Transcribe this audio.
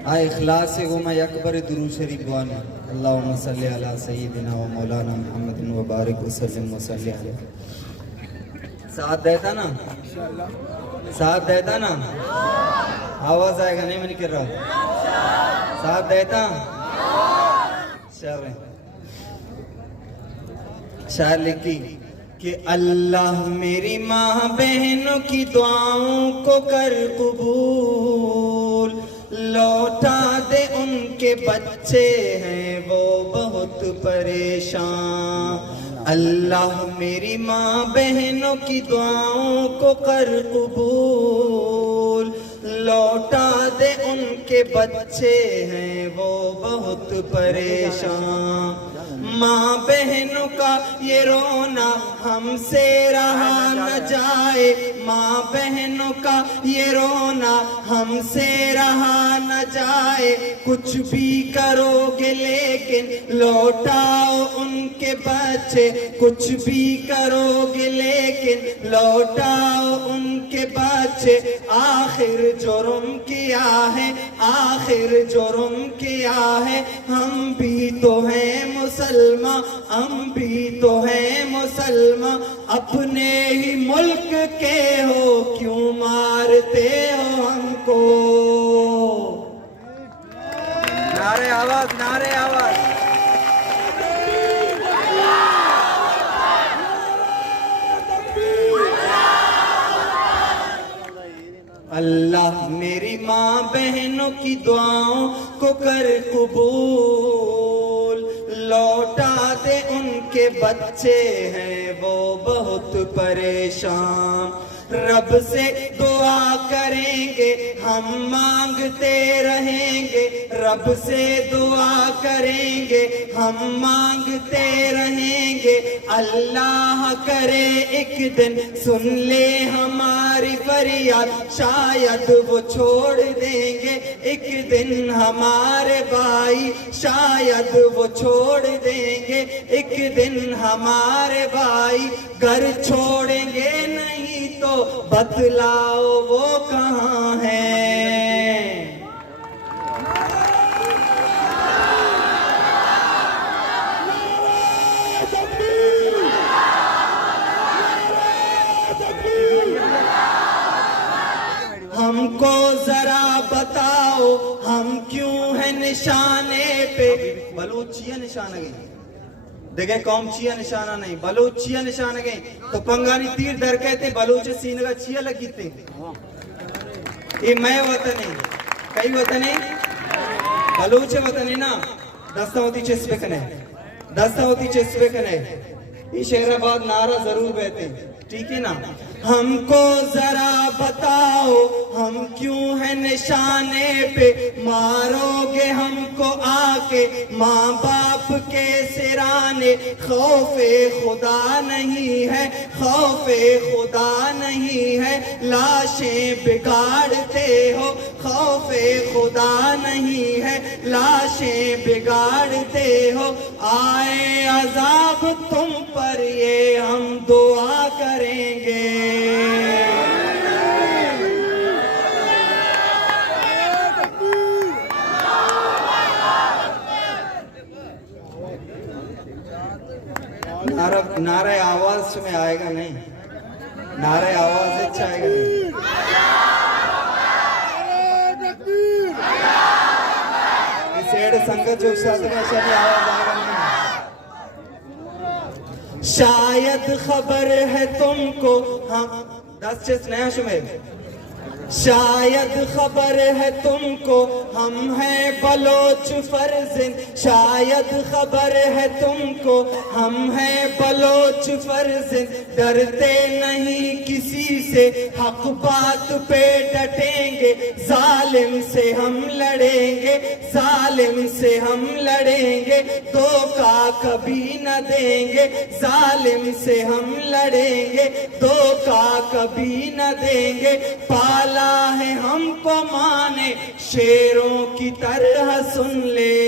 आए इखलास से गुमा अकबर दुरूद शरीफ दुआन अल्लाहुम्मा सल्ली अला सय्यिदिना व मौलाना मुहम्मदिन व बारिक वसल्लिम व सल्ली अलैहि। साथ देता ना, साथ देता ना, आवाज आएगा नहीं, मैं कर रहा हूँ, साथ देता। शायर लिखी कि अल्लाह मेरी माँ बहनों की दुआओं को कर कबूल, लौटा दे उनके बच्चे हैं वो बहुत परेशान। अल्लाह मेरी माँ बहनों की दुआओं को कर कबूल, लौटा दे उनके बच्चे हैं वो बहुत परेशान। माँ बहनों का ये रोना हमसे रहा न जाए, माँ बहनों का ये रोना हमसे रहा न जाए। कुछ भी करोगे लेकिन लौटाओ उनके बच्चे, कुछ भी करोगे लेकिन लौटाओ उनके बच्चे। आखिर जुर्म किया है, आखिर जुर्म किया है, हम भी तो हैं मुसलमान, हम भी तो हैं मुसलमान। अपने ही मुल्क के हो क्यों मारते हो हमको। नारे आवाज, नारे आवाज। अल्लाह मेरी माँ बहनों की दुआओं को कर कबूल, लौटा दे उनके बच्चे हैं वो बहुत परेशान। रब से दुआ करेंगे हम मांगते रहेंगे, रब से दुआ करेंगे हम मांगते रहेंगे। अल्लाह करे एक दिन सुन ले हमारी फरियाद, शायद वो छोड़ देंगे एक दिन हमारे भाई, शायद वो छोड़ देंगे एक दिन हमारे भाई। घर छोड़ेंगे नहीं तो बतलाओ वो कहाँ है। हमको जरा बताओ हम क्यों है निशाने पे। बलूचिया निशान गई देखे, कौम चिया निशाना नहीं, बलूचिया निशान गई तो पंगानी तीर दर कहते बलूच सीन का चिया लगी थे। ये मैं वतन है, कई वतन है, बलूच वतन है ना। दस्ता होती चेस्पे कने, दस्ता होती चेस्पे कने। ये शेराबाद नारा जरूर बहते, ठीक है ना। हमको जरा बताओ हम क्यों है निशाने पे, मारोगे हमको आके माँ बाप के सिराने। खौफे खुदा नहीं है, खौफे खुदा नहीं है, लाशें बिगाड़ते हो। खौफे खुदा नहीं है, लाशें बिगाड़ते हो। आए अजाब तुम पर ये हम दुआ करेंगे। नारे आवाज में आएगा नहीं, नारे आवाज अच्छा आएगा नहीं। सेठ संगत जो साथ में आवाज आएगा नहीं। शायद खबर है तुमको हम 10 चेस नया शुमेर। शायद खबर है तुमको हम हैं बलोच फर्जिंद, शायद खबर है तुमको हम हैं बलोच फर्जिंद। डरते नहीं किसी से, हक बात पे डटेंगे, जालिम से हम लड़ेंगे, जालिम से हम लड़ेंगे। धोखा कभी न देंगे, जालिम से हम लड़ेंगे, धोखा कभी न देंगे। पाला है हमको माने शेरों की तरह सुन ले।